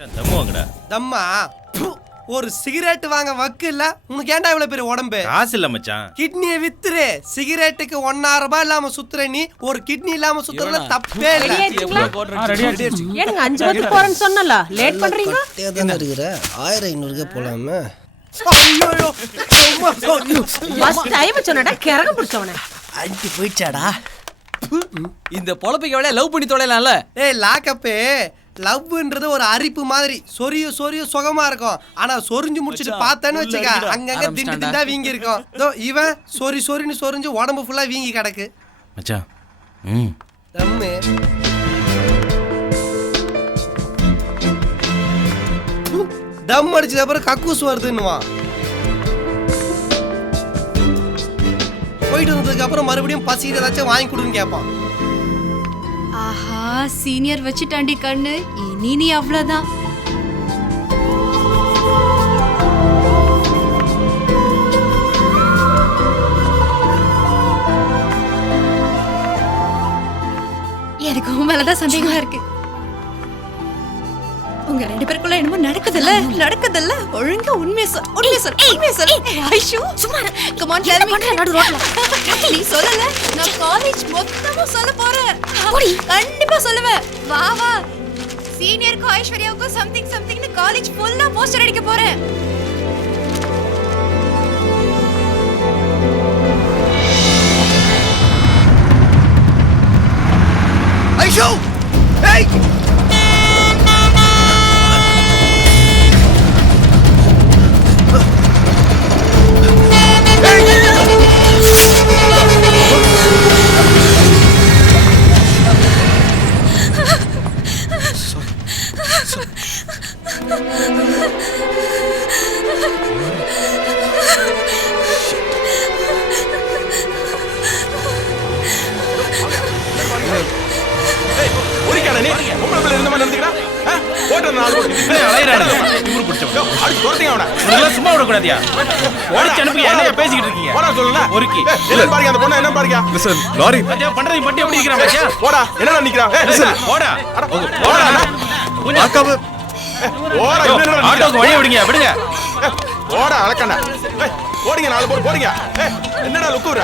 தம்மா ஒரு சிகரெட் வாங்க வக்கு இல்ல உனக்கு ஏன்டா இவ்வளவு பெரிய உடம்பு? காசு இல்ல மச்சான். கிட்னியை வித்துரு. சிகரெட்டுக்கு 1,000 ரூபாய் இல்லாம சுத்துற நீ ஒரு கிட்னி இல்லாம சுத்துறதுல தப்பே இல்ல. ஏங்க 5 பத்து போறேன்னு சொன்னல லேட் பண்றீங்க? ஏதா இருக்குற 1500க்கு போலாமே. ஃபர்ஸ்ட் டைம் சொன்னடா கரகம் பிடிச்சவனே. அடி போயிச்சாடா. இந்த பொழப்புக்கு எவ்வளவு லவ் பண்ணி தொலைலாம்ல. ஏய் லாக்கப்பே லவ்ன்றது ஒரு அரிப்பு மாதிரி சொரிய சுகமா இருக்கும். ஆனா சொரிஞ்சு முடிச்சிட்டு பார்த்தேன்னு வச்சுக்க அங்கங்க திண்டு திண்டா வீங்கி இருக்கும். இதோ இவன் சொரின்னு சொரிஞ்சு உடம்பு ஃபுல்லா வீங்கி கிடக்கு மச்சான். தம்மு தம் அடிச்சது அப்புறம் கக்கூஸ் வருதுன்னுவான். போயிட்டு வந்ததுக்கு அப்புறம் மறுபடியும் பசிக்கிற ஏதாச்சும் வாங்கி கொடுன்னு கேட்பான். ஆஹா சீனியர் வச்சுட்டாண்டி கண்ணு. இனி நீ அவ்வளவுதான். எனக்கு உன் மேலதான் சந்தேகமா இருக்கு. உங்க 2 பேருக்குள்ள என்னமோ நடக்குதுல்ல. ஒழுங்கா உண்மையை சொல். ஐஷு சும்மா கம் ஆன் டெல் மீ. நடு ரோட்ல நீ சொல்லல, நான் காலேஜ் மொத்தமா சொல்ல போறேன். கண்டிப்பா சொல்லுவேன். வா சீனியருக்கும் ஐஸ்வர்யாவுக்கும் சம்திங்னு காலேஜ் ஃபுல்லா போஸ்டர் அடிக்க போறேன். ஐஷு ஏய் சும்மா விடக்கூடாதியா? பேசிக்கிட்டு இருக்கீங்க. பண்றது மட்டும் எப்படி இருக்கிறான்? ஆட்டோக்கு வழி விடுங்க. விடுங்க. போடுங்க 4 பேர் போடுங்க. என்னடா லுக்குற?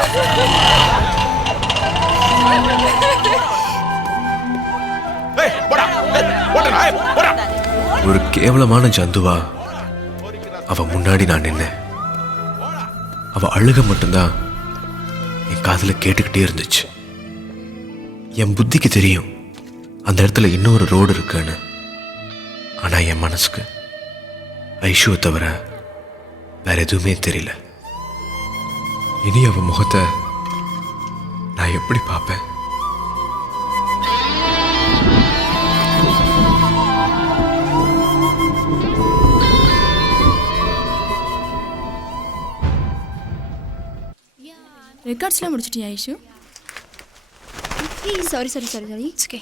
ஒரு கேவலமான ஜந்துவா அவ முன்னாடி நான் நின்னேன். அவ அழுக மட்டும்தான் என் காதுல கேட்டுக்கிட்டே இருந்துச்சு. என் புத்திக்கு தெரியும் அந்த இடத்துல இன்னொரு ரோடு இருக்குன்னு. ஆனா என் மனசுக்கு ஐஷுவை தவிர வேற எதுவுமே தெரியல. இனி அவ முகத்தை நான் எப்படி பார்ப்பேன்? ரெக்கார்ட்ஸ்லாம் முடிச்சிட்டியா Aishu? Sorry it's okay.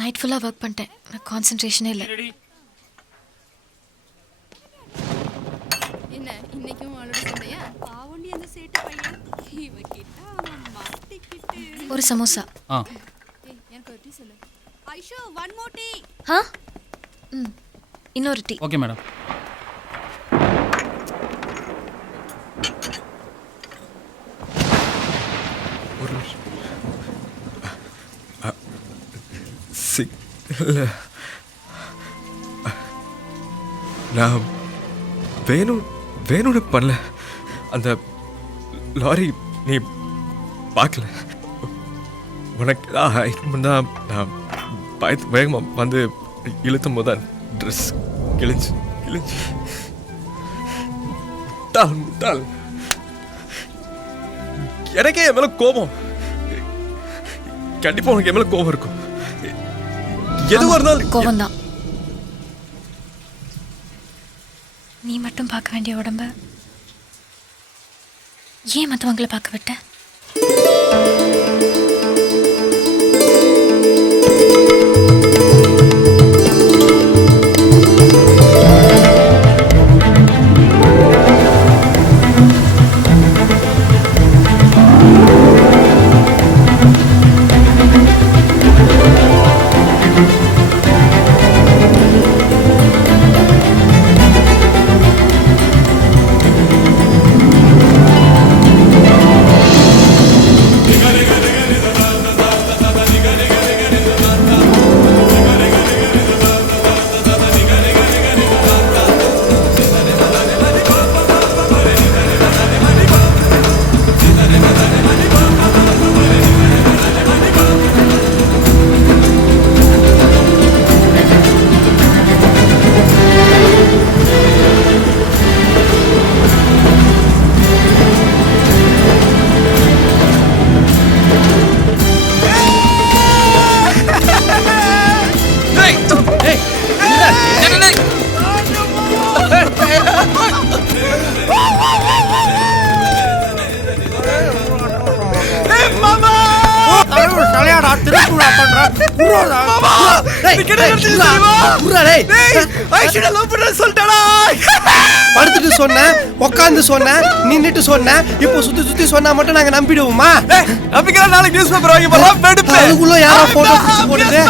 Night ஃபுல்லாக ஒர்க் பண்ணிட்டேன். நான் கான்சென்ட்ரேஷனே இல்லை. என்ன இன்னைக்கும் அவளோட சண்டையா? பாவண்டி அந்த சேட்டு பையன் இவகிட்ட அவன் மாட்டிக்கிட்டு. ஒரு சமோசா. எனக்கு ஒரு டீ சொல்லு. Aishu one more tea. இன்னொரு டீ. Okay madam. நான் வேணும்னு பண்ணல. அந்த லாரி நீ பார்க்கல. உனக்கு தான் நான் வேகமாக வந்து இழுத்தும் போது தான் ட்ரெஸ் கிழிஞ்சு முட்டாள். எனக்கே என் மேலே கோபம். கண்டிப்பாக உனக்கு என் மேலே கோபம் இருக்கும். எதுவாக இருந்தாலும் கோபம் தான். நீ மட்டும் பார்க்க வேண்டிய உடம்ப ஏன் மற்றவங்களை பார்க்க விட்ட? படுத்துட்டு சொன்னேன், உட்காந்து சொன்னேன், நின்னுட்டு சொன்னேன், இப்போ சுத்தி சுத்தி சொன்னா மட்டும் நாங்க நம்பிடுவோமா? நம்பிக்கலாம் நாளைக்கு நியூஸ் பேப்பர் வாங்கி போறோம். அதுக்குள்ள யாரோ போட்டோ பிடிச்சு போடுது.